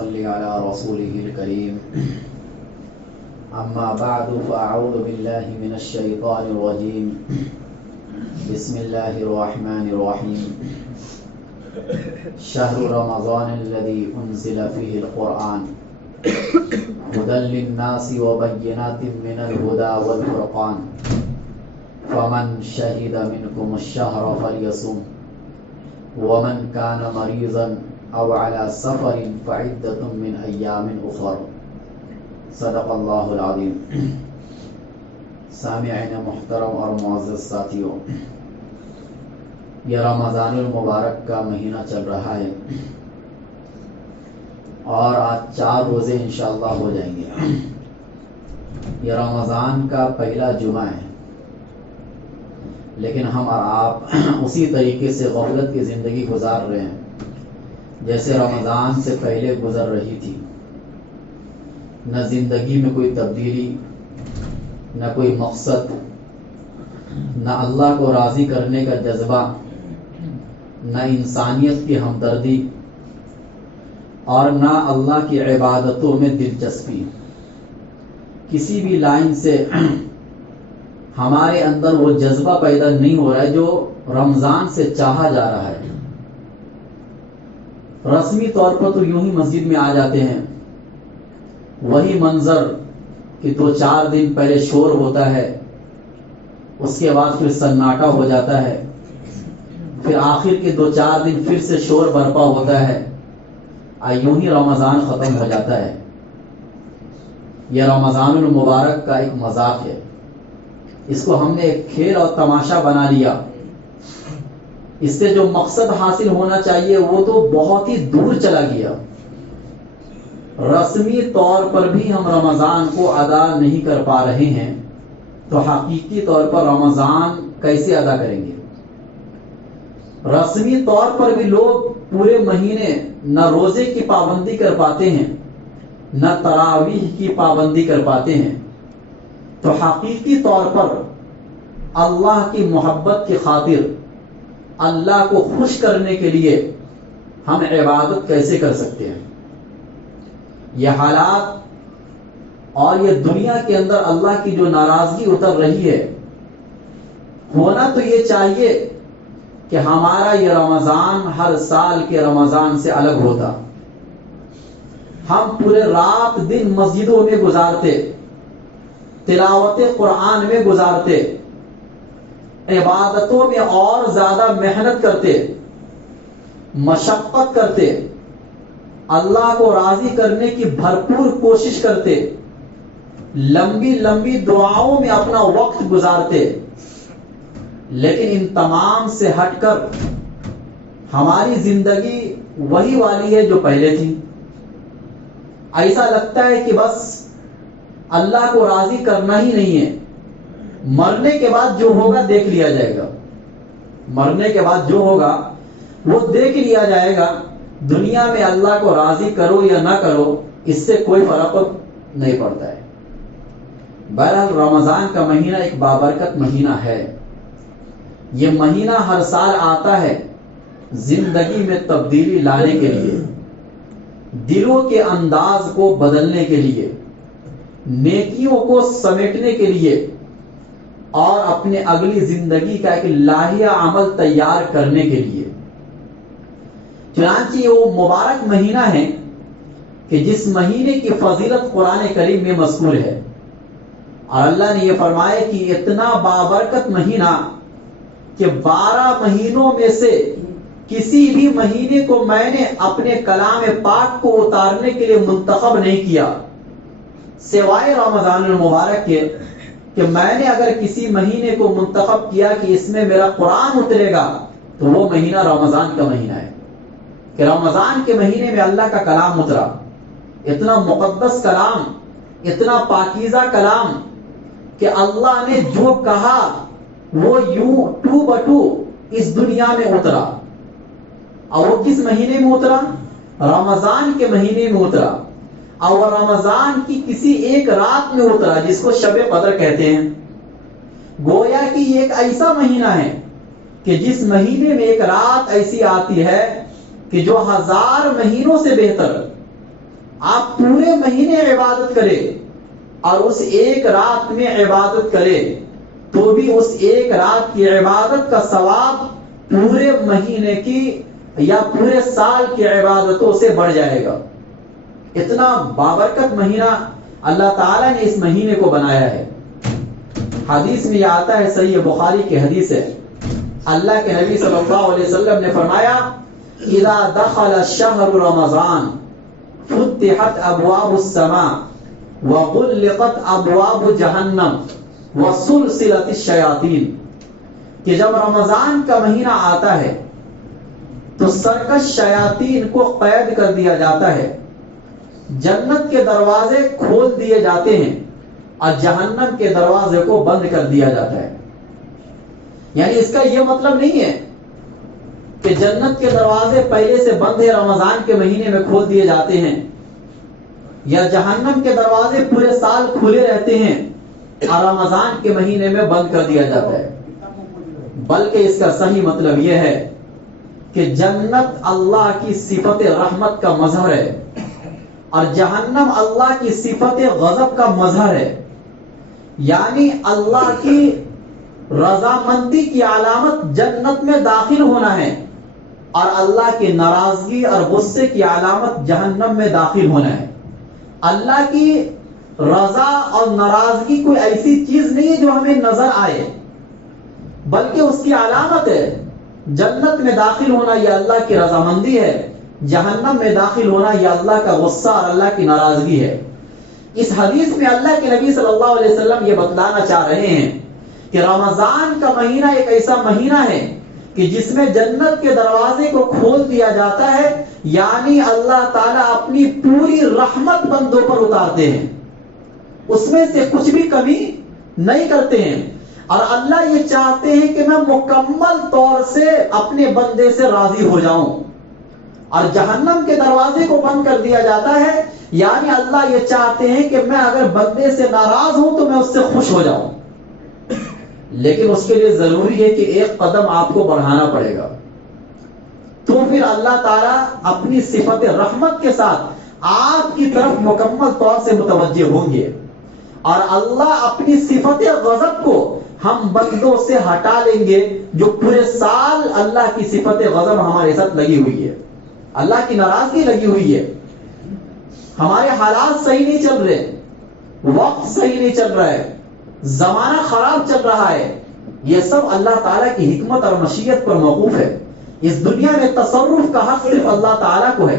صلی علی رسوله الكریم اما بعد فاعوذ باللہ من الشیطان الرجیم بسم اللہ الرحمن الرحیم شہر رمضان الذي انزل فيه القرآن هدى للناس وبينات من الهدى والفرقان فمن شهد منكم الشهر فليصم ومن كان مريضا او على سفر فعدة من ایام اخر صدق اللہ العظیم۔ سامعین محترم اور معزز ساتھیوں، یہ رمضان المبارک کا مہینہ چل رہا ہے اور آج 4 روزے انشاءاللہ ہو جائیں گے۔ یہ رمضان کا پہلا جمعہ ہے، لیکن ہم اور آپ اسی طریقے سے غفلت کی زندگی گزار رہے ہیں جیسے رمضان سے پہلے گزر رہی تھی۔ نہ زندگی میں کوئی تبدیلی، نہ کوئی مقصد، نہ اللہ کو راضی کرنے کا جذبہ، نہ انسانیت کی ہمدردی، اور نہ اللہ کی عبادتوں میں دلچسپی۔ کسی بھی لائن سے ہمارے اندر وہ جذبہ پیدا نہیں ہو رہا ہے جو رمضان سے چاہا جا رہا ہے۔ رسمی طور پر تو یوں ہی مسجد میں آ جاتے ہیں، وہی منظر کہ 2-4 دن پہلے شور ہوتا ہے، اس کے بعد پھر سناٹا ہو جاتا ہے، پھر آخر کے 2-4 دن پھر سے شور برپا ہوتا ہے، یوں ہی رمضان ختم ہو جاتا ہے۔ یہ رمضان المبارک کا ایک مذاق ہے، اس کو ہم نے ایک کھیل اور تماشا بنا لیا۔ اس سے جو مقصد حاصل ہونا چاہیے وہ تو بہت ہی دور چلا گیا۔ رسمی طور پر بھی ہم رمضان کو ادا نہیں کر پا رہے ہیں، تو حقیقی طور پر رمضان کیسے ادا کریں گے؟ رسمی طور پر بھی لوگ پورے مہینے نہ روزے کی پابندی کر پاتے ہیں، نہ تراویح کی پابندی کر پاتے ہیں، تو حقیقی طور پر اللہ کی محبت کی خاطر، اللہ کو خوش کرنے کے لیے ہم عبادت کیسے کر سکتے ہیں؟ یہ حالات اور یہ دنیا کے اندر اللہ کی جو ناراضگی اتر رہی ہے، ہونا تو یہ چاہیے کہ ہمارا یہ رمضان ہر سال کے رمضان سے الگ ہوتا۔ ہم پورے رات دن مسجدوں میں گزارتے، تلاوت قرآن میں گزارتے، عبادتوں میں اور زیادہ محنت کرتے، مشقت کرتے، اللہ کو راضی کرنے کی بھرپور کوشش کرتے، لمبی لمبی دعاؤں میں اپنا وقت گزارتے، لیکن ان تمام سے ہٹ کر ہماری زندگی وہی والی ہے جو پہلے تھی۔ ایسا لگتا ہے کہ بس اللہ کو راضی کرنا ہی نہیں ہے، مرنے کے بعد جو ہوگا دیکھ لیا جائے گا، مرنے کے بعد جو ہوگا وہ دیکھ لیا جائے گا۔ دنیا میں اللہ کو راضی کرو یا نہ کرو، اس سے کوئی فرق نہیں پڑتا ہے۔ بہرحال رمضان کا مہینہ ایک بابرکت مہینہ ہے۔ یہ مہینہ ہر سال آتا ہے زندگی میں تبدیلی لانے کے لیے، دلوں کے انداز کو بدلنے کے لیے، نیکیوں کو سمیٹنے کے لیے، اور اپنے اگلی زندگی کا ایک لاہیہ عمل تیار کرنے کے لیے۔ چنانچہ وہ مبارک مہینہ ہے کہ جس مہینے کی فضیلت قرآن کریم میں مذکور ہے، اور اللہ نے یہ فرمایا کہ اتنا بابرکت مہینہ کہ 12 مہینوں میں سے کسی بھی مہینے کو میں نے اپنے کلام پاک کو اتارنے کے لیے منتخب نہیں کیا سوائے رمضان المبارک کے، کہ میں نے اگر کسی مہینے کو منتخب کیا کہ اس میں میرا قرآن اترے گا تو وہ مہینہ رمضان کا مہینہ ہے، کہ رمضان کے مہینے میں اللہ کا کلام اترا، اتنا مقدس کلام، اتنا پاکیزہ کلام کہ اللہ نے جو کہا وہ یوں ٹو بٹو اس دنیا میں اترا۔ اور وہ کس مہینے میں اترا؟ رمضان کے مہینے میں اترا، اور رمضان کی کسی ایک رات میں اترا جس کو شب قدر کہتے ہیں۔ گویا کہ یہ ایک ایسا مہینہ ہے کہ جس مہینے میں ایک رات ایسی آتی ہے کہ جو 1000 مہینوں سے بہتر، آپ پورے مہینے عبادت کرے اور اس ایک رات میں عبادت کرے تو بھی اس ایک رات کی عبادت کا ثواب پورے مہینے کی یا پورے سال کی عبادتوں سے بڑھ جائے گا. اتنا بابرکت مہینہ اللہ تعالیٰ نے اس مہینے کو بنایا ہے. حدیث میں یہ آتا ہے, صحیح بخاری کی حدیث ہے, اللہ کے نبی صلی اللہ علیہ وسلم نے فرمایا اذا دخل شهر رمضان فتحت ابواب السماء وغلقت ابواب جہنم وسلسلت الشیاطین, کہ جب رمضان کا مہینہ آتا ہے تو سرکش شیاطین کو قید کر دیا جاتا ہے, جنت کے دروازے کھول دیے جاتے ہیں اور جہنم کے دروازے کو بند کر دیا جاتا ہے. یعنی اس کا یہ مطلب نہیں ہے کہ جنت کے دروازے پہلے سے بند ہے, رمضان کے مہینے میں کھول دیے جاتے ہیں, یا جہنم کے دروازے پورے سال کھلے رہتے ہیں اور رمضان کے مہینے میں بند کر دیا جاتا ہے. بلکہ اس کا صحیح مطلب یہ ہے کہ جنت اللہ کی صفت رحمت کا مظہر ہے اور جہنم اللہ کی صفت غضب کا مظہر ہے. یعنی اللہ کی رضامندی کی علامت جنت میں داخل ہونا ہے اور اللہ کی ناراضگی اور غصے کی علامت جہنم میں داخل ہونا ہے. اللہ کی رضا اور ناراضگی کوئی ایسی چیز نہیں ہے جو ہمیں نظر آئے, بلکہ اس کی علامت ہے. جنت میں داخل ہونا یہ اللہ کی رضامندی ہے, جہنم میں داخل ہونا یہ اللہ کا غصہ اور اللہ کی ناراضگی ہے. اس حدیث میں اللہ کے نبی صلی اللہ علیہ وسلم یہ بتلانا چاہ رہے ہیں کہ رمضان کا مہینہ ایک ایسا مہینہ ہے کہ جس میں جنت کے دروازے کو کھول دیا جاتا ہے, یعنی اللہ تعالیٰ اپنی پوری رحمت بندوں پر اتارتے ہیں, اس میں سے کچھ بھی کمی نہیں کرتے ہیں. اور اللہ یہ چاہتے ہیں کہ میں مکمل طور سے اپنے بندے سے راضی ہو جاؤں, اور جہنم کے دروازے کو بند کر دیا جاتا ہے, یعنی اللہ یہ چاہتے ہیں کہ میں اگر بندے سے ناراض ہوں تو میں اس سے خوش ہو جاؤں. لیکن اس کے لیے ضروری ہے کہ ایک قدم آپ کو بڑھانا پڑے گا, تو پھر اللہ تعالیٰ اپنی صفت رحمت کے ساتھ آپ کی طرف مکمل طور سے متوجہ ہوں گے, اور اللہ اپنی صفت غضب کو ہم بندوں سے ہٹا لیں گے جو پورے سال اللہ کی صفت غضب ہمارے ساتھ لگی ہوئی ہے, اللہ کی ناراضگی لگی ہوئی ہے. ہمارے حالات صحیح نہیں چل رہے, وقت صحیح نہیں چل رہا ہے, زمانہ خراب چل رہا ہے, یہ سب اللہ تعالیٰ کی حکمت اور مشیت پر موقوف ہے. اس دنیا میں تصرف کا حق صرف اللہ تعالیٰ کو ہے,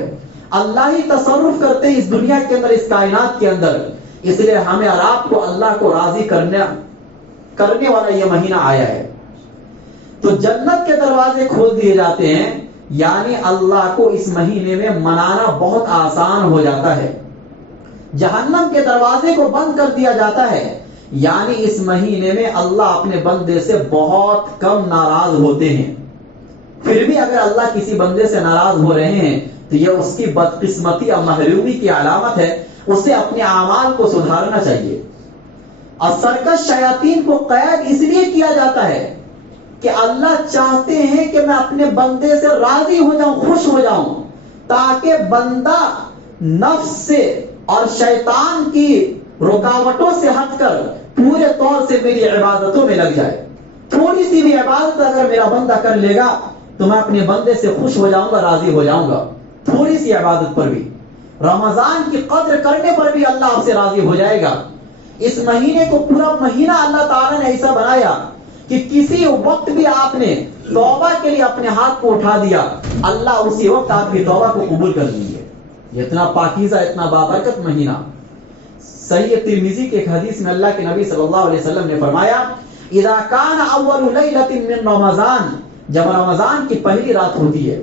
اللہ ہی تصرف کرتے ہیں اس دنیا کے اندر, اس کائنات کے اندر. اس لیے ہمیں اور آپ کو اللہ کو راضی کرنے والا یہ مہینہ آیا ہے. تو جنت کے دروازے کھول دیے جاتے ہیں, یعنی اللہ کو اس مہینے میں منانا بہت آسان ہو جاتا ہے. جہنم کے دروازے کو بند کر دیا جاتا ہے, یعنی اس مہینے میں اللہ اپنے بندے سے بہت کم ناراض ہوتے ہیں. پھر بھی اگر اللہ کسی بندے سے ناراض ہو رہے ہیں تو یہ اس کی بدقسمتی اور محرومی کی علامت ہے, اسے اپنے اعمال کو سدھارنا چاہیے. اور سرکش شیاطین کو قید اس لیے کیا جاتا ہے کہ اللہ چاہتے ہیں کہ میں اپنے بندے سے راضی ہو جاؤں, خوش ہو جاؤں, تاکہ بندہ نفس سے اور شیطان کی رکاوٹوں سے ہٹ کر پورے طور سے میری عبادتوں میں لگ جائے. تھوڑی سی بھی عبادت اگر میرا بندہ کر لے گا تو میں اپنے بندے سے خوش ہو جاؤں گا, راضی ہو جاؤں گا. تھوڑی سی عبادت پر بھی, رمضان کی قدر کرنے پر بھی اللہ آپ سے راضی ہو جائے گا. اس مہینے کو پورا مہینہ اللہ تعالیٰ نے ایسا بنایا کہ کسی وقت بھی آپ نے توبہ کے لیے اپنے ہاتھ کو اٹھا دیا, اللہ اسی وقت آپ کی توبہ کو قبول کر لیے. اتنا پاکیزہ, اتنا بابرکت مہینہ. صحیح ترمذی کے ایک حدیث میں اللہ کے نبی صلی اللہ علیہ وسلم نے فرمایا اذا کان اول لیلۃ من رمضان, جب رمضان کی پہلی رات ہوتی ہے,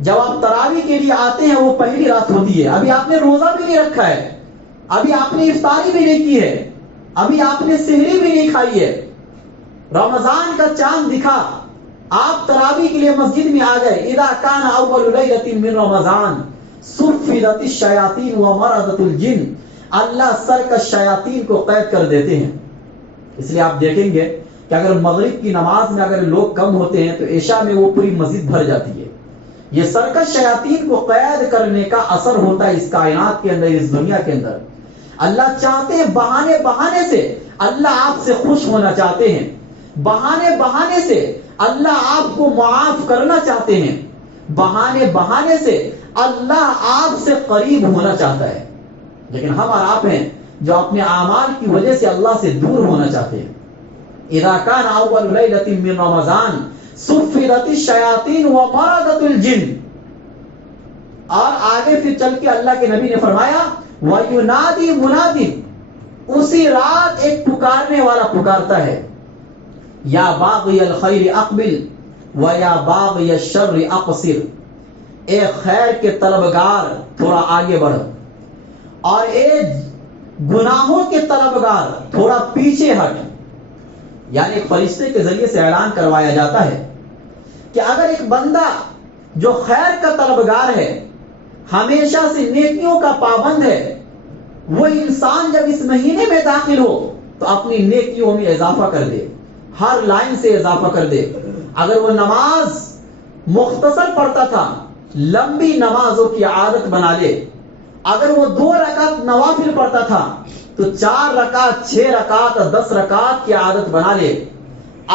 جب آپ تراویح کے لیے آتے ہیں وہ پہلی رات ہوتی ہے, ابھی آپ نے روزہ بھی نہیں رکھا ہے, ابھی آپ نے افطاری بھی نہیں کی ہے, ابھی آپ نے سحری بھی نہیں کھائی ہے, رمضان کا چاند دکھا, آپ تراویح کے لیے مسجد میں آ گئے. اذا کان اول لیلۃ من رمضان صفدت الشیاطین ومرضت الجن, اللہ سرکش شیاطین کو قید کر دیتے ہیں. اس لیے آپ دیکھیں گے کہ اگر مغرب کی نماز میں اگر لوگ کم ہوتے ہیں تو عشاء میں وہ پوری مسجد بھر جاتی ہے. یہ سرکش شیاطین کو قید کرنے کا اثر ہوتا ہے اس کائنات کے اندر، اس دنیا کے اندر۔ اللہ چاہتے ہیں بہانے بہانے سے اللہ آپ سے خوش ہونا چاہتے ہیں، بہانے بہانے سے اللہ آپ کو معاف کرنا چاہتے ہیں، بہانے بہانے سے اللہ آپ سے قریب ہونا چاہتا ہے، لیکن ہم اور آپ ہیں جو اپنے اعمال کی وجہ سے اللہ سے دور ہونا چاہتے ہیں۔ اذا كان اول ليلة من رمضان سفرت الشیاطین ومردت الجن، اور آگے پھر چل کے اللہ کے نبی نے فرمایا وَيُنَادِي مُنَادٍ، اسی رات ایک پکارنے والا پکارتا ہے، یا باغی الخیر اقبل ویا باغی الشر اقصر، اے خیر کے طلبگار تھوڑا آگے بڑھ، اور اے گناہوں کے طلبگار تھوڑا پیچھے ہٹ۔ یعنی ایک فرشتے کے ذریعے سے اعلان کروایا جاتا ہے کہ اگر ایک بندہ جو خیر کا طلبگار ہے، ہمیشہ سے نیکیوں کا پابند ہے، وہ انسان جب اس مہینے میں داخل ہو تو اپنی نیکیوں میں اضافہ کر دے، ہر لائن سے اضافہ کر دے۔ اگر وہ نماز مختصر پڑھتا تھا، لمبی نمازوں کی عادت بنا لے۔ اگر وہ 2 رکعت نوافل پڑھتا تھا تو 4 رکعت، 6 رکعت، 10 رکعت کی عادت بنا لے۔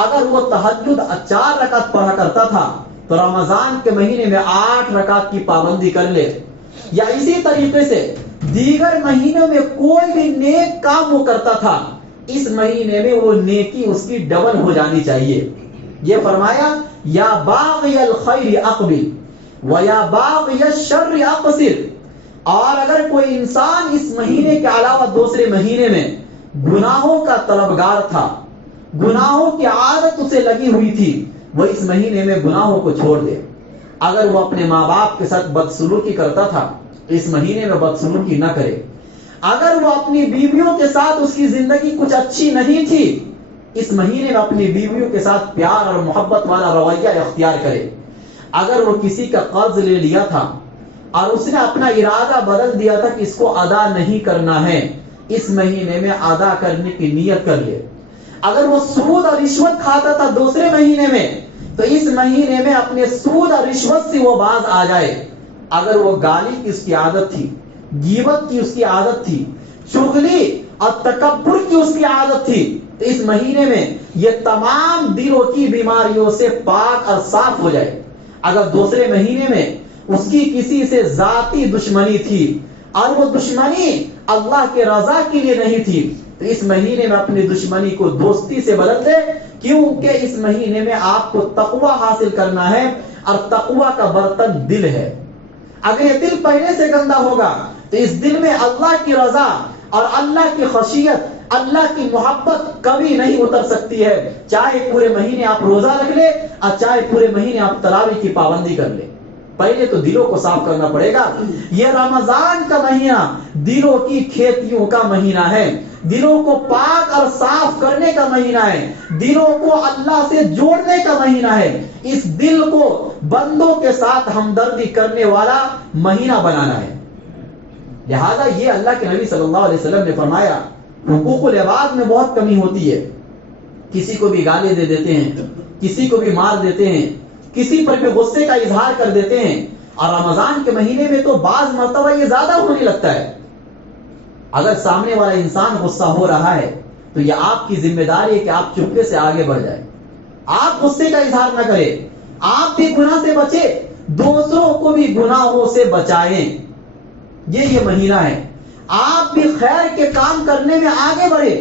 اگر وہ تہجد 4 رکعت پڑھا کرتا تھا تو رمضان کے مہینے میں 8 رکعت کی پابندی کر لے۔ یا اسی طریقے سے دیگر مہینوں میں کوئی بھی نیک کام وہ کرتا تھا، اس مہینے میں وہ نیکی اس کی ڈبل ہو جانی چاہیے۔ یہ فرمایا یا باغی الخیر اقبل ویا باغی الشر اقصر، اور اگر کوئی انسان اس مہینے کے علاوہ دوسرے مہینے میں گناہوں کا طلبگار تھا، گناہوں کی عادت اسے لگی ہوئی تھی، وہ اس مہینے میں گناہوں کو چھوڑ دے۔ اگر وہ اپنے ماں باپ کے ساتھ بدسلوکی کرتا تھا تو اس مہینے میں بدسلوکی نہ کرے۔ اگر وہ اپنی بیویوں کے ساتھ اس کی زندگی کچھ اچھی نہیں تھی، اس مہینے میں اپنی بیویوں کے ساتھ پیار اور محبت والا رویہ اختیار کرے۔ اگر وہ کسی کا قرض لے لیا تھا اور اس نے اپنا ارادہ بدل دیا تھا کہ اس کو ادا نہیں کرنا ہے، اس مہینے میں ادا کرنے کی نیت کر لے۔ اگر وہ سود اور رشوت کھاتا تھا دوسرے مہینے میں تو اس مہینے میں اپنے سود اور رشوت سے وہ باز آ جائے۔ اگر وہ گالی کی اس کی عادت تھی، غیبت کی اس کی عادت تھی، چغلی اور تکبر کی اس کی عادت تھی، تو اس مہینے میں یہ تمام دلوں کی بیماریوں سے پاک اور صاف ہو جائے۔ اگر دوسرے مہینے میں اس کی کسی سے ذاتی دشمنی تھی اور وہ دشمنی اللہ کے رضا کے لیے نہیں تھی، تو اس مہینے میں اپنی دشمنی کو دوستی سے بدل دے، کیونکہ اس مہینے میں آپ کو تقوی حاصل کرنا ہے، اور تقوی کا برتن دل ہے۔ اگر یہ دل پہلے سے گندا ہوگا تو اس دل میں اللہ کی رضا اور اللہ کی خشیت، اللہ کی محبت کبھی نہیں اتر سکتی ہے، چاہے پورے مہینے آپ روزہ رکھ لیں اور چاہے پورے مہینے آپ تراویح کی پابندی کر لیں۔ پہلے تو دلوں کو صاف کرنا پڑے گا۔ یہ رمضان کا مہینہ دلوں کی کھیتیوں کا مہینہ ہے، دلوں کو پاک اور صاف کرنے کا مہینہ ہے، دلوں کو اللہ سے جوڑنے کا مہینہ ہے، اس دل کو بندوں کے ساتھ ہمدردی کرنے والا مہینہ بنانا ہے۔ لہذا یہ اللہ کے نبی صلی اللہ علیہ وسلم نے فرمایا حقوق العباد میں بہت کمی ہوتی ہے، کسی کو بھی گالی دے دیتے ہیں، کسی کو بھی مار دیتے ہیں، کسی پر بھی غصے کا اظہار کر دیتے ہیں، اور رمضان کے مہینے میں تو بعض مرتبہ یہ زیادہ ہونے لگتا ہے۔ اگر سامنے والا انسان غصہ ہو رہا ہے تو یہ آپ کی ذمہ داری ہے کہ آپ چپکے سے آگے بڑھ جائیں، آپ غصے کا اظہار نہ کریں، آپ بھی گناہ سے بچیں، دوسروں کو بھی گناہوں سے بچائیں۔ یہ مہینہ ہے، آپ بھی خیر کے کام کرنے میں آگے بڑھے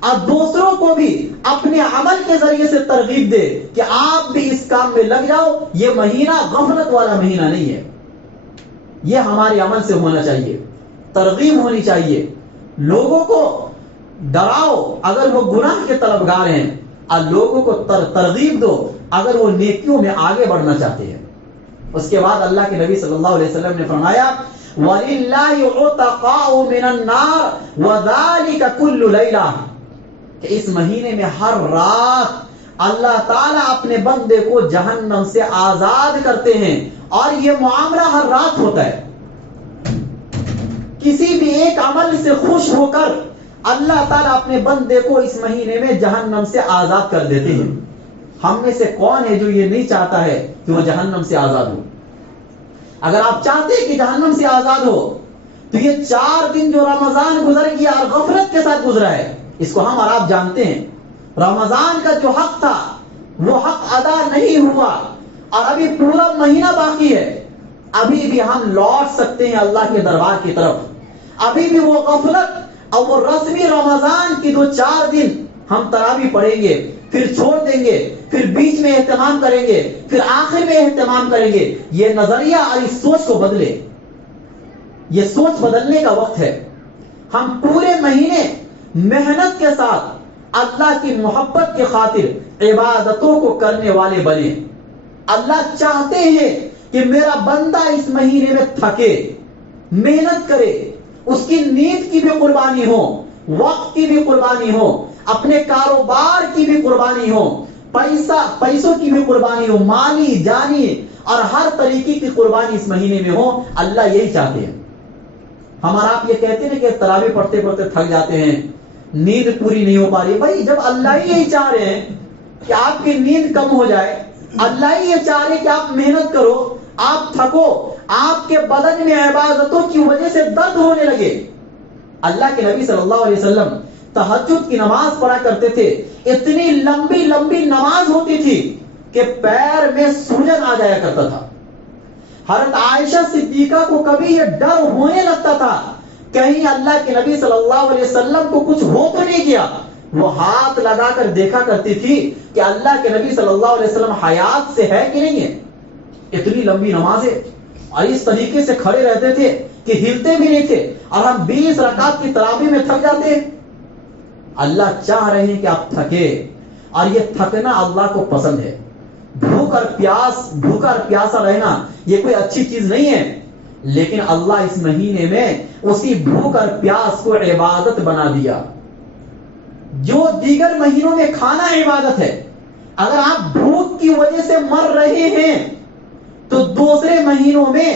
اور دوسروں کو بھی اپنے عمل کے ذریعے سے ترغیب دے کہ آپ بھی اس کام میں لگ جاؤ۔ یہ مہینہ غفلت والا مہینہ نہیں ہے، یہ ہمارے عمل سے ہونا چاہیے، ترغیب ہونی چاہیے، لوگوں کو ڈراؤ اگر وہ گناہ کے طلبگار ہیں، اور لوگوں کو ترغیب دو اگر وہ نیکیوں میں آگے بڑھنا چاہتے ہیں۔ اس کے بعد اللہ کے نبی صلی اللہ علیہ وسلم نے فرمایا وَلِلَّهِ عُتَقَاءُ مِنَ النَّارِ وَذَلِكَ كُلُّ لَيْلَةٍ، کہ اس مہینے میں ہر رات اللہ تعالیٰ اپنے بندے کو جہنم سے آزاد کرتے ہیں، اور یہ معاملہ ہر رات ہوتا ہے۔ کسی بھی ایک عمل سے خوش ہو کر اللہ تعالیٰ اپنے بندے کو اس مہینے میں جہنم سے آزاد کر دیتے ہیں۔ ہم میں سے کون ہے جو یہ نہیں چاہتا ہے کہ وہ جہنم سے آزاد ہو؟ اگر آپ چاہتے ہیں کہ جہنم سے آزاد ہو تو یہ 4 دن جو رمضان گزر گیا اور غفلت کے ساتھ گزرا ہے، اس کو ہم اور آپ جانتے ہیں۔ رمضان کا جو حق تھا وہ حق ادا نہیں ہوا، اور ابھی پورا مہینہ باقی ہے۔ ابھی بھی ہم لوٹ سکتے ہیں اللہ کے دربار کی طرف۔ ابھی بھی وہ غفلت اور وہ رسمی رمضان کی 4 دن ہم تراویح پڑھیں گے، پھر چھوڑ دیں گے، پھر بیچ میں اہتمام کریں گے، پھر آخر میں اہتمام کریں گے۔ یہ نظریہ اور اس سوچ کو بدلے، یہ سوچ بدلنے کا وقت ہے۔ ہم پورے مہینے محنت کے ساتھ اللہ کی محبت کی خاطر عبادتوں کو کرنے والے بنے۔ اللہ چاہتے ہیں کہ میرا بندہ اس مہینے میں تھکے، محنت کرے، اس کی نیند کی بھی قربانی ہو، وقت کی بھی قربانی ہو، اپنے کاروبار کی بھی قربانی ہو، پیسوں کی بھی قربانی ہو، مالی جانی اور ہر طریقے کی قربانی اس مہینے میں ہو۔ اللہ یہی چاہتے ہیں۔ ہمارا آپ یہ کہتے ہیں کہ تراویح پڑھتے پڑھتے تھک جاتے ہیں، نیند پوری نہیں ہو پا رہی۔ بھائی جب اللہ ہی یہی چاہ رہے ہیں کہ آپ کی نیند کم ہو جائے، اللہ ہی یہ چاہ رہے کہ آپ محنت کرو، آپ تھکو، آپ کے بدن میں عبادتوں کی وجہ سے درد ہونے لگے۔ اللہ کے نبی صلی اللہ علیہ وسلم تہجد کی نماز پڑھا کرتے تھے، اتنی لمبی لمبی نماز ہوتی تھی کہ پیر میں سوجن آ جایا کرتا تھا۔ حضرت عائشہ صدیقہ کو کبھی یہ ڈر ہونے لگتا تھا کہیں اللہ کے نبی صلی اللہ علیہ وسلم کو کچھ ہو تو نہیں گیا، وہ ہاتھ لگا کر دیکھا کرتی تھی کہ اللہ کے نبی صلی اللہ علیہ وسلم حیات سے ہے کہ نہیں ہے۔ اتنی لمبی نمازیں، اور اس طریقے سے کھڑے رہتے تھے کہ ہلتے بھی نہیں تھے، اور ہم 20 رکعت کی تراویح میں تھک جاتے ہیں۔ اللہ چاہ رہے ہیں کہ آپ تھکے، اور یہ تھکنا اللہ کو پسند ہے۔ بھوکا اور پیاسا رہنا یہ کوئی اچھی چیز نہیں ہے، لیکن اللہ اس مہینے میں اسی بھوک اور پیاس کو عبادت بنا دیا۔ جو دیگر مہینوں میں کھانا عبادت ہے، اگر آپ بھوک کی وجہ سے مر رہے ہیں تو دوسرے مہینوں میں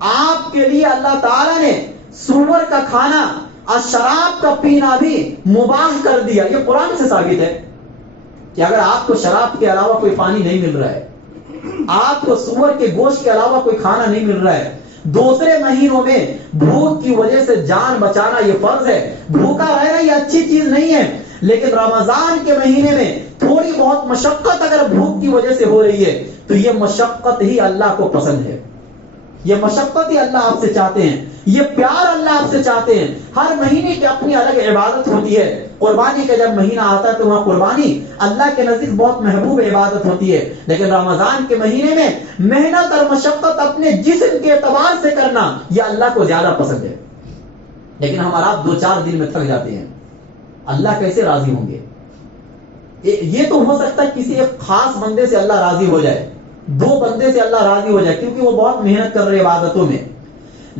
آپ کے لیے اللہ تعالیٰ نے سور کا کھانا اور شراب کا پینا بھی مباح کر دیا۔ یہ قرآن سے ثابت ہے کہ اگر آپ کو شراب کے علاوہ کوئی پانی نہیں مل رہا ہے، آپ کو سور کے گوشت کے علاوہ کوئی کھانا نہیں مل رہا ہے، دوسرے مہینوں میں بھوک کی وجہ سے جان بچانا یہ فرض ہے۔ بھوکا رہنا یہ اچھی چیز نہیں ہے، لیکن رمضان کے مہینے میں تھوڑی بہت مشقت اگر بھوک کی وجہ سے ہو رہی ہے تو یہ مشقت ہی اللہ کو پسند ہے، یہ مشقت ہی اللہ آپ سے چاہتے ہیں، یہ پیار اللہ آپ سے چاہتے ہیں۔ ہر مہینے کی اپنی الگ عبادت ہوتی ہے۔ قربانی کا جب مہینہ آتا ہے تو وہاں قربانی اللہ کے نزدیک بہت محبوب عبادت ہوتی ہے، لیکن رمضان کے مہینے میں محنت اور مشقت اپنے جسم کے اعتبار سے کرنا یہ اللہ کو زیادہ پسند ہے۔ لیکن ہمارا آپ 2-4 دن میں تھک جاتے ہیں، اللہ کیسے راضی ہوں گے؟ یہ تو ہو سکتا ہے کسی ایک خاص بندے سے اللہ راضی ہو جائے، 2 بندے سے اللہ راضی ہو جائے کیونکہ وہ بہت محنت کر رہے عبادتوں میں،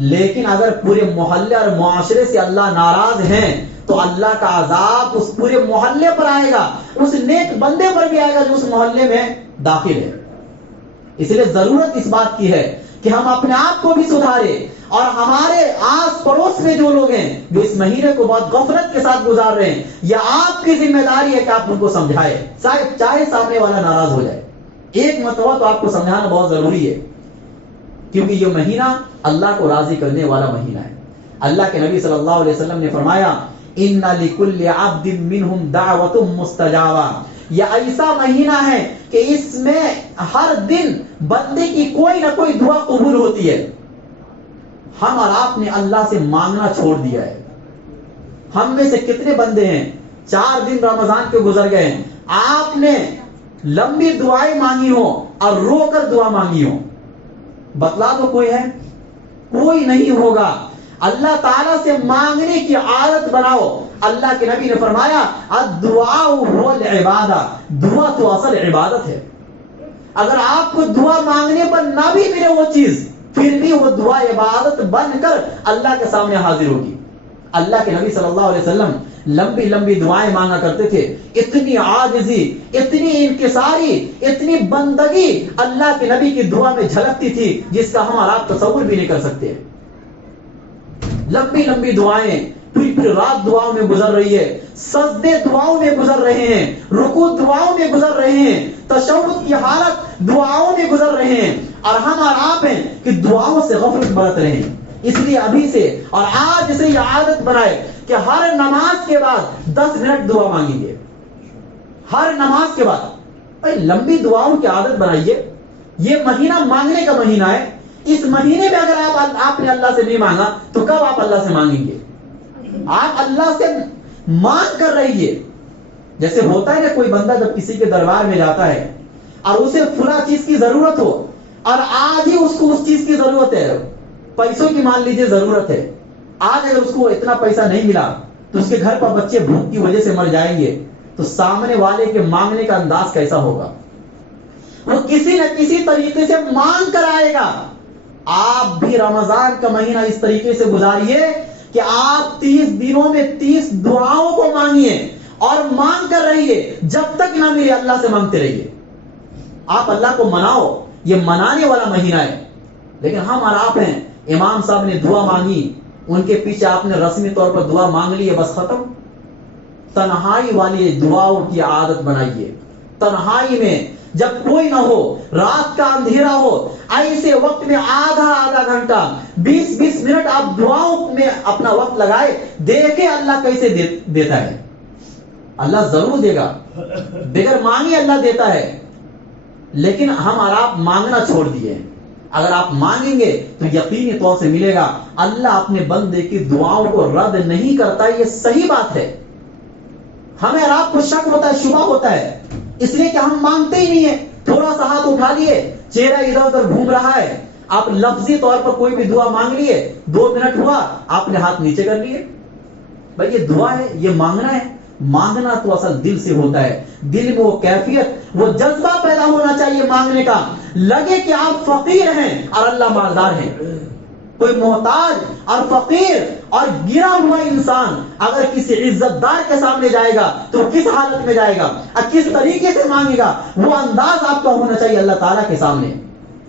لیکن اگر پورے محلے اور معاشرے سے اللہ ناراض ہیں تو اللہ کا عذاب اس پورے محلے پر آئے گا، اس نیک بندے پر بھی آئے گا جو اس محلے میں داخل ہے۔ اس لیے ضرورت اس بات کی ہے کہ ہم اپنے آپ کو بھی سدھارے، اور ہمارے آس پڑوس میں جو لوگ ہیں جو اس مہینے کو بہت غفلت کے ساتھ گزار رہے ہیں، یہ آپ کی ذمہ داری ہے کہ آپ ان کو سمجھائے، چاہے سامنے والا ناراض ہو جائے۔ ایک مرتبہ تو آپ کو سمجھانا بہت ضروری ہے، کیونکہ یہ مہینہ اللہ کو راضی کرنے والا مہینہ ہے۔ اللہ کے نبی صلی اللہ علیہ وسلم نے فرمایا ان لکل عبد منہم دعوت مستجابہ، یہ ایسا مہینہ ہے کہ اس میں ہر دن بندے کی کوئی نہ کوئی دعا قبول ہوتی ہے۔ ہم اور آپ نے اللہ سے مانگنا چھوڑ دیا ہے۔ ہم میں سے کتنے بندے ہیں 4 دن رمضان کے گزر گئے ہیں، آپ نے لمبی دعائیں مانگی ہو اور رو کر دعا مانگی ہو؟ بتلا دو کوئی ہے؟ کوئی نہیں ہوگا۔ اللہ تعالیٰ سے مانگنے کی عادت بناؤ۔ اللہ کے نبی نے فرمایا الدعاء هو العبادہ، دعا تو اصل عبادت ہے۔ اگر آپ کو دعا مانگنے پر نہ بھی ملے وہ چیز، پھر بھی وہ دعا عبادت بن کر اللہ کے سامنے حاضر ہوگی۔ اللہ کے نبی صلی اللہ علیہ وسلم لمبی لمبی دعائیں مانگا کرتے تھے، اتنی عاجزی، اتنی انکساری، اتنی بندگی اللہ کے نبی کی دعا میں جھلکتی تھی جس کا ہم اور آپ تصور بھی نہیں کر سکتے۔ لمبی لمبی دعائیں، پوری پوری رات دعاؤں میں گزر رہی ہے، سجدے دعاؤں میں گزر رہے ہیں، رکوع دعاؤں میں گزر رہے ہیں، تشہد کی حالت دعاؤں میں گزر رہے ہیں، اور ہم اور آپ ہیں کہ دعاؤں سے غفلت برت رہے ہیں۔ اس لیے ابھی سے اور آج سے یہ عادت بنائے کہ ہر نماز کے بعد 10 منٹ دعا مانگیں گے، ہر نماز کے بعد۔ بھائی لمبی دعاؤں کی عادت بنائیے، یہ مہینہ مانگنے کا مہینہ ہے، اس مہینے میں اگر آپ نے اللہ سے نہیں مانگا تو کب آپ اللہ سے مانگیں گے؟ آپ اللہ سے مانگ کر رہیے۔ جیسے ہوتا ہے نا کوئی بندہ جب کسی کے دربار میں جاتا ہے اور اسے فلاں چیز کی ضرورت ہو اور آج ہی اس کو اس چیز کی ضرورت ہے، پیسوں کی مان لیجیے ضرورت ہے، آج اگر اس کو اتنا پیسہ نہیں ملا تو اس کے گھر پر بچے بھوک کی وجہ سے مر جائیں گے، تو سامنے والے کے مانگنے کا انداز کیسا ہوگا؟ وہ کسی نہ کسی طریقے سے مانگ کر آئے گا۔ آپ بھی رمضان کا مہینہ اس طریقے سے گزاریے کہ آپ 30 دنوں میں 30 دعاؤں کو مانگیے اور مانگ کر رہیے، جب تک نہ ملے اللہ سے مانگتے رہیے۔ آپ اللہ کو مناؤ، یہ منانے والا مہینہ ہے۔ لیکن ہم اور آپ ہیں، امام صاحب نے دعا مانگی، ان کے پیچھے آپ نے رسمی طور پر دعا مانگ لی ہے، بس ختم۔ تنہائی والی دعاؤں کی عادت بنائیے۔ تنہائی میں جب کوئی نہ ہو، رات کا اندھیرا ہو، ایسے وقت میں آدھا گھنٹہ 20 منٹ آپ دعاؤں میں اپنا وقت لگائے، دیکھیں اللہ کیسے دیتا ہے۔ اللہ ضرور دے گا، بغیر مانگے اللہ دیتا ہے، لیکن ہم اور آپ مانگنا چھوڑ دیے۔ اگر آپ مانگیں گے تو یقینی طور سے ملے گا۔ اللہ اپنے بندے کی دعاؤں کو رد نہیں کرتا، یہ صحیح بات ہے۔ ہمیں اور آپ کو شک ہوتا ہے، شبہ ہوتا ہے، اس لیے کہ ہم مانگتے ہی نہیں ہیں۔ تھوڑا سا ہاتھ اٹھا لیے، چہرہ ادھر ادھر گھوم رہا ہے، آپ لفظی طور پر کوئی بھی دعا مانگ لیے، 2 منٹ ہوا آپ نے ہاتھ نیچے کر لیے۔ بھائی یہ دعا ہے، یہ مانگنا ہے؟ مانگنا تو اصل دل سے ہوتا ہے، دل میں وہ کیفیت، وہ جذبہ پیدا ہونا چاہیے مانگنے کا، لگے کہ آپ فقیر ہیں اور اللہ مالدار ہے۔ کوئی محتاج اور فقیر اور گرا ہوا انسان اگر کسی عزت دار کے سامنے جائے گا تو کس حالت میں جائے گا اور کس طریقے سے مانگے گا، وہ انداز آپ کا ہونا چاہیے اللہ تعالیٰ کے سامنے۔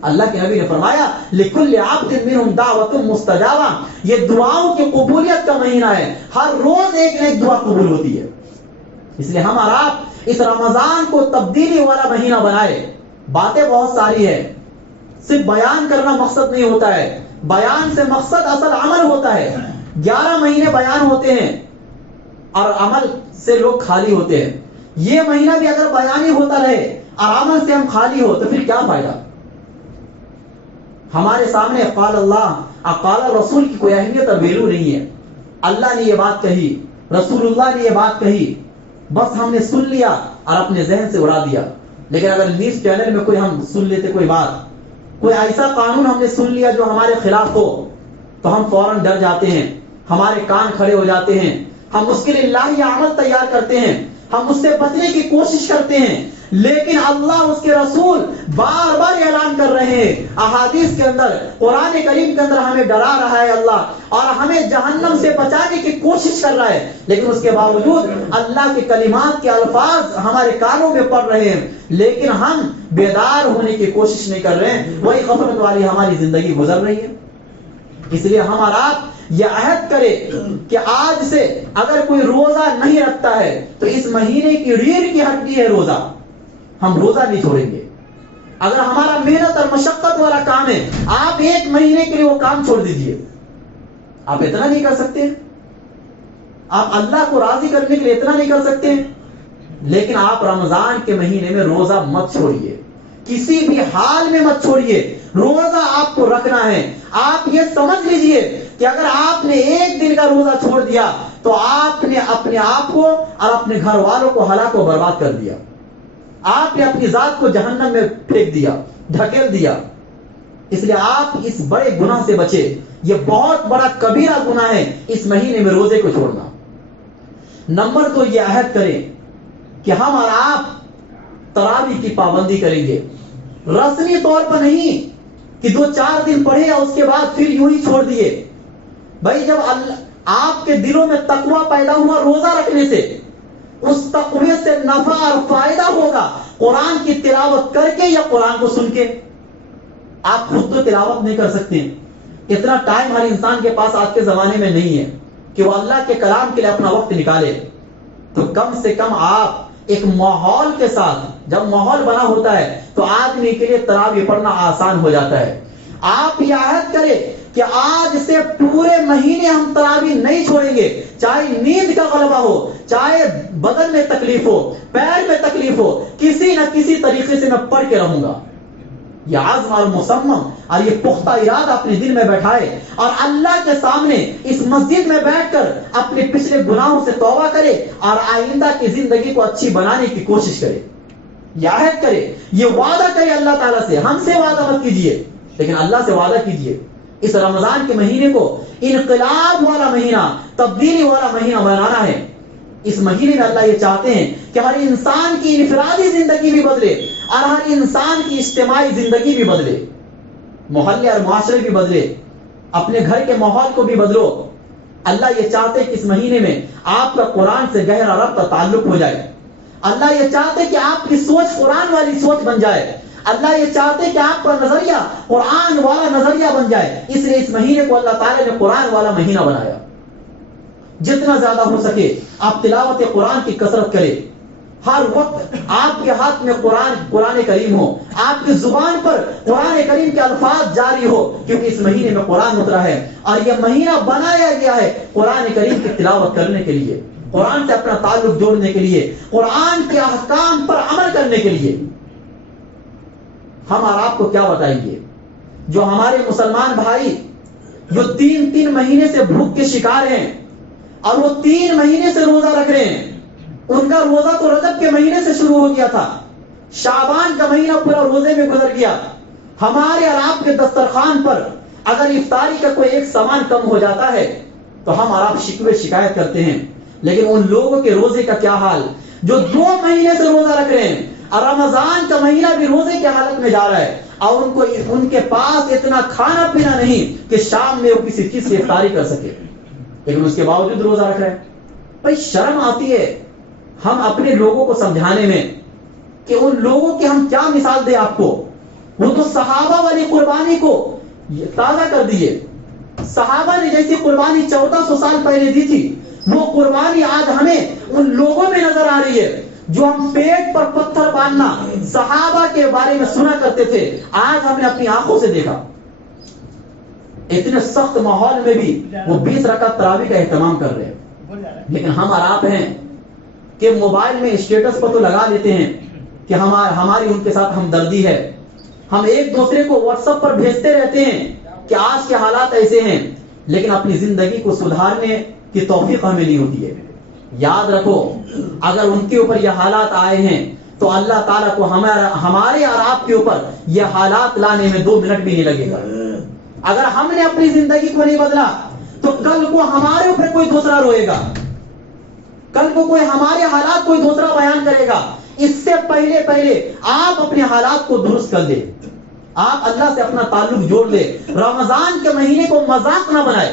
اللہ کے نبی نے فرمایا لِكُلِّ عَبْدٍ مِّنْهُمْ دَعْوَةٌ مُسْتَجَابَةٌ، یہ دعاؤں کی قبولیت کا مہینہ ہے، ہر روز ایک نہ ایک دعا قبول ہوتی ہے۔ اس لیے ہم اور آپ اس رمضان کو تبدیلی والا مہینہ بنائے۔ باتیں بہت ساری ہے، صرف بیان کرنا مقصد نہیں ہوتا ہے، بیان سے مقصد اصل عمل ہوتا ہے۔ 11 مہینے بیان ہوتے ہیں اور عمل سے لوگ خالی ہوتے ہیں۔ یہ مہینہ بھی اگر بیان ہی ہوتا رہے اور عمل سے ہم خالی ہو تو پھر کیا فائدہ؟ ہمارے سامنے قال اللہ قال رسول کی کوئی اہمیت اور ویلو نہیں ہے۔ اللہ نے یہ بات کہی، رسول اللہ نے یہ بات کہی، بس ہم نے سن لیا اور اپنے ذہن سے اڑا دیا۔ لیکن اگر نیوز چینل میں کوئی ہم سن لیتے کوئی بات، کوئی ایسا قانون ہم نے سن لیا جو ہمارے خلاف ہو، تو ہم فوراً ڈر جاتے ہیں، ہمارے کان کھڑے ہو جاتے ہیں، ہم اس کے لیے لاہی عمل تیار کرتے ہیں، ہم اس سے بچنے کی کوشش کرتے ہیں۔ لیکن اللہ اس کے رسول بار بار اعلان کر رہے ہیں، احادیث کے اندر، قرآن کریم کے اندر ہمیں ڈرا رہا ہے اللہ، اور ہمیں جہنم سے بچانے کی کوشش کر رہا ہے، لیکن اس کے باوجود اللہ کے کلمات کے الفاظ ہمارے کانوں میں پڑ رہے ہیں، لیکن ہم بیدار ہونے کی کوشش نہیں کر رہے ہیں، وہی غفلت والی ہماری زندگی گزر رہی ہے۔ اس لیے ہم اور آپ یہ عہد کرے کہ آج سے اگر کوئی روزہ نہیں رکھتا ہے تو اس مہینے کی ریڑھ کی ہڈی ہے روزہ، ہم روزہ نہیں چھوڑیں گے۔ اگر ہمارا محنت اور مشقت والا کام ہے، آپ 1 مہینے کے لیے وہ کام چھوڑ دیجئے۔ آپ اتنا نہیں کر سکتے؟ آپ اللہ کو راضی کرنے کے لیے اتنا نہیں کر سکتے؟ لیکن آپ رمضان کے مہینے میں روزہ مت چھوڑیے، کسی بھی حال میں مت چھوڑیے۔ روزہ آپ کو رکھنا ہے۔ آپ یہ سمجھ لیجئے کہ اگر آپ نے 1 دن کا روزہ چھوڑ دیا تو آپ نے اپنے آپ کو اور اپنے گھر والوں کو ہلاک و برباد کر دیا، آپ نے اپنی ذات کو جہنم میں پھینک دیا، ڈھکیل دیا۔ اس لیے آپ اس بڑے گناہ سے بچے، یہ بہت بڑا کبیرہ گناہ ہے اس مہینے میں روزے کو چھوڑنا۔ نمبر 2، یہ عہد کریں کہ ہم اور آپ تراویح کی پابندی کریں گے، رسمی طور پر نہیں کہ 2-4 دن پڑھے اور اس کے بعد پھر یوں ہی چھوڑ دیے۔ بھائی جب آپ کے دلوں میں تقوی پیدا ہوا روزہ رکھنے سے، اس تقوی سے نفع اور فائدہ ہوگا قرآن کی تلاوت کر کے یا قرآن کو سن کے۔ آپ خود تو تلاوت نہیں کر سکتے، اتنا ٹائم ہر انسان کے پاس آج کے زمانے میں نہیں ہے۔ کہ وہ اللہ کے کلام کے لیے اپنا وقت نکالے، تو کم سے کم آپ ایک ماحول کے ساتھ، جب ماحول بنا ہوتا ہے تو آدمی کے لیے تراویح پڑھنا آسان ہو جاتا ہے۔ آپ یہ عہد کریں کہ آج سے پورے مہینے ہم تراویح نہیں چھوڑیں گے، چاہے نیند کا غلبہ ہو، چاہے بدن میں تکلیف ہو، پیر میں تکلیف ہو، کسی نہ کسی طریقے سے میں پڑھ کے رہوں گا۔ یہ عزم اور مصمم اور یہ پختہ ارادہ اپنے دل میں بیٹھائے اور اللہ کے سامنے اس مسجد میں بیٹھ کر اپنے پچھلے گناہوں سے توبہ کرے اور آئندہ کی زندگی کو اچھی بنانے کی کوشش کرے، یہ عہد کرے، یہ وعدہ کرے اللہ تعالیٰ سے۔ ہم سے وعدہ مت کیجیے لیکن اللہ سے وعدہ کیجیے، اس رمضان کے مہینے کو انقلاب والا مہینہ، تبدیلی والا مہینہ بنانا ہے۔ اس مہینے میں اللہ یہ چاہتے ہیں کہ ہر انسان کی انفرادی زندگی بھی بدلے اور ہر انسان کی اجتماعی زندگی بھی بدلے، محلے اور معاشرے بھی بدلے، اپنے گھر کے ماحول کو بھی بدلو۔ اللہ یہ چاہتے کہ اس مہینے میں آپ کا قرآن سے گہرا ربط تعلق ہو جائے۔ اللہ یہ چاہتے کہ آپ کی سوچ قرآن والی سوچ بن جائے۔ اللہ یہ چاہتے کہ آپ کا نظریہ قرآن والا نظریہ بن جائے۔ اس لیے اس مہینے کو اللہ تعالیٰ نے قرآن والا مہینہ بنایا۔ جتنا زیادہ ہو سکے آپ تلاوت قرآن کی کثرت کریں، ہر وقت آپ کے ہاتھ میں قرآن کریم ہو، آپ کی زبان پر قرآن کریم کے الفاظ جاری ہو، کیونکہ اس مہینے میں قرآن اترا ہے اور یہ مہینہ بنایا گیا ہے قرآن کریم کی تلاوت کرنے کے لیے، قرآن سے اپنا تعلق جوڑنے کے لیے، قرآن کے احکام پر عمل کرنے کے لیے۔ ہم اور آپ کو کیا بتائیں گے، جو ہمارے مسلمان بھائی جو تین مہینے سے بھوک کے شکار ہیں اور وہ 3 مہینے سے روزہ رکھ رہے ہیں، ان کا روزہ تو رجب کے مہینے سے شروع ہو گیا تھا، شعبان کا مہینہ پورا روزے میں گزر گیا۔ ہمارے اور آپ کے دسترخوان پر اگر افطاری کا کوئی ایک سامان کم ہو جاتا ہے تو ہم اور آپ شکوے شکایت کرتے ہیں، لیکن ان لوگوں کے روزے کا کیا حال جو 2 مہینے سے روزہ رکھ رہے ہیں اور رمضان کا مہینہ بھی روزے کی حالت میں جا رہا ہے اور ان کے پاس اتنا کھانا پینا نہیں کہ شام میں وہ کسی چیز کی افطاری کر سکے، لیکن اس کے باوجود روزہ رکھ رہے ہیں۔ بھائی شرم آتی ہے ہم اپنے لوگوں کو سمجھانے میں کہ ان لوگوں کی ہم کیا مثال دیں آپ کو، وہ تو صحابہ والی قربانی کو تازہ کر دیے۔ صحابہ نے جیسی قربانی 1400 سال پہلے دی تھی، وہ قربانی آج ہمیں ان لوگوں میں نظر آ رہی ہے جو ہم پیٹ پر پتھر باندھنا صحابہ کے بارے میں سنا کرتے تھے، آج ہم نے اپنی آنکھوں سے دیکھا۔ اتنے سخت ماحول میں بھی وہ 20 رکعت تراویح کا اہتمام کر رہے ہیں، لیکن ہم اور آپ ہیں کہ موبائل میں اسٹیٹس پر تو لگا لیتے ہیں کہ ہماری ان کے ساتھ ہمدردی ہے، ہم ایک دوسرے کو واٹس ایپ پر بھیجتے رہتے ہیں کہ آج کے حالات ایسے ہیں، لیکن اپنی زندگی کو سدھارنے کی توفیق ہمیں نہیں ہوتی ہے۔ یاد رکھو اگر ان کے اوپر یہ حالات آئے ہیں تو اللہ تعالیٰ کو ہمارے اور آپ کے اوپر یہ حالات لانے میں 2 منٹ بھی نہیں لگے گا۔ اگر ہم نے اپنی زندگی کو نہیں بدلا تو کل کو ہمارے اوپر کوئی دوسرا روئے گا، کل کو کوئی ہمارے حالات کوئی دوسرا بیان کرے گا۔ اس سے پہلے آپ اپنے حالات کو درست کر دیں، آپ اللہ سے اپنا تعلق جوڑ لیں۔ رمضان کے مہینے کو مذاق نہ بنائے،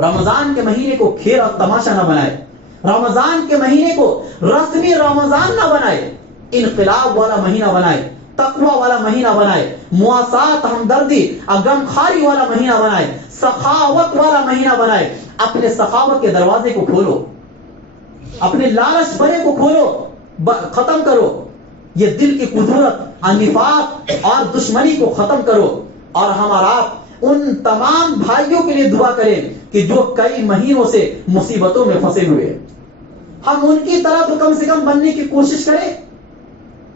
رمضان کے مہینے کو کھیل اور تماشا نہ بنائے، رمضان کے مہینے کو رسمی رمضان نہ بنائے، انقلاب والا مہینہ بنائے، تقوی والا مہینہ بنائے، مواسات، ہمدردی اور غمخواری والا مہینہ بنائے، سخاوت والا مہینہ بنائے۔ اپنے سخاوت کے دروازے کو کھولو، اپنے لالچ بنے کو کھولو، ختم کرو، یہ دل کی قدرت، نفاق اور دشمنی کو ختم کرو۔ اور ہم اور آپ ان تمام بھائیوں کے لیے دعا کریں کہ جو کئی مہینوں سے مصیبتوں میں پھنسے ہوئے ہیں، ہم ان کی طرح تو کم سے کم بننے کی کوشش کریں۔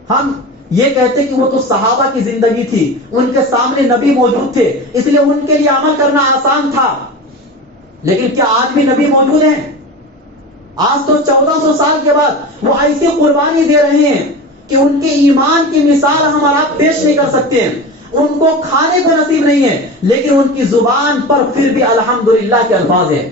ہم یہ کہتے کہ وہ تو صحابہ کی زندگی تھی، ان کے سامنے نبی موجود تھے اس لیے ان کے لیے عمل کرنا آسان تھا، لیکن کیا آج بھی نبی موجود ہیں؟ آج تو 1400 سال کے بعد وہ ایسی قربانی دے رہے ہیں کہ ان کے ایمان کی مثال ہم اور آپ پیش نہیں کر سکتے ہیں۔ ان کو کھانے کو نصیب نہیں ہے لیکن ان کی زبان پر پھر بھی الحمدللہ کے الفاظ ہیں۔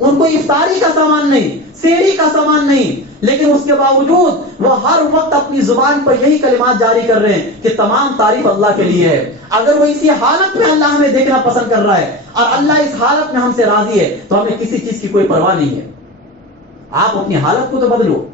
ان کو افطاری کا سامان نہیں، سحری کا سامان نہیں، لیکن اس کے باوجود وہ ہر وقت اپنی زبان پر یہی کلمات جاری کر رہے ہیں کہ تمام تعریف اللہ کے لیے ہے۔ اگر وہ اسی حالت میں اللہ ہمیں دیکھنا پسند کر رہا ہے اور اللہ اس حالت میں ہم سے راضی ہے تو ہمیں کسی چیز کی کوئی پرواہ نہیں ہے۔ آپ اپنی حالت کو تو بدلو،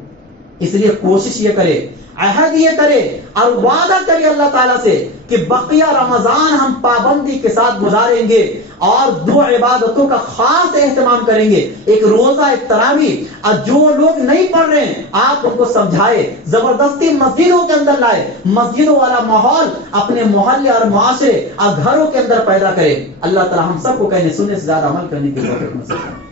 اس لیے کوشش یہ کرے، عہد یہ کرے اور وعدہ کرے اللہ تعالیٰ سے کہ بقیہ رمضان ہم پابندی کے ساتھ گزاریں گے اور دو عبادتوں کا خاص اہتمام کریں گے، ایک روزہ، ایک تراویح، اور جو لوگ نہیں پڑھ رہے ہیں آپ ان کو سمجھائے، زبردستی مسجدوں کے اندر لائے، مسجدوں والا ماحول اپنے محلے اور معاشرے اور گھروں کے اندر پیدا کرے۔ اللہ تعالیٰ ہم سب کو کہنے سننے سے زیادہ عمل کرنے کی توفیق نصیب فرمائے۔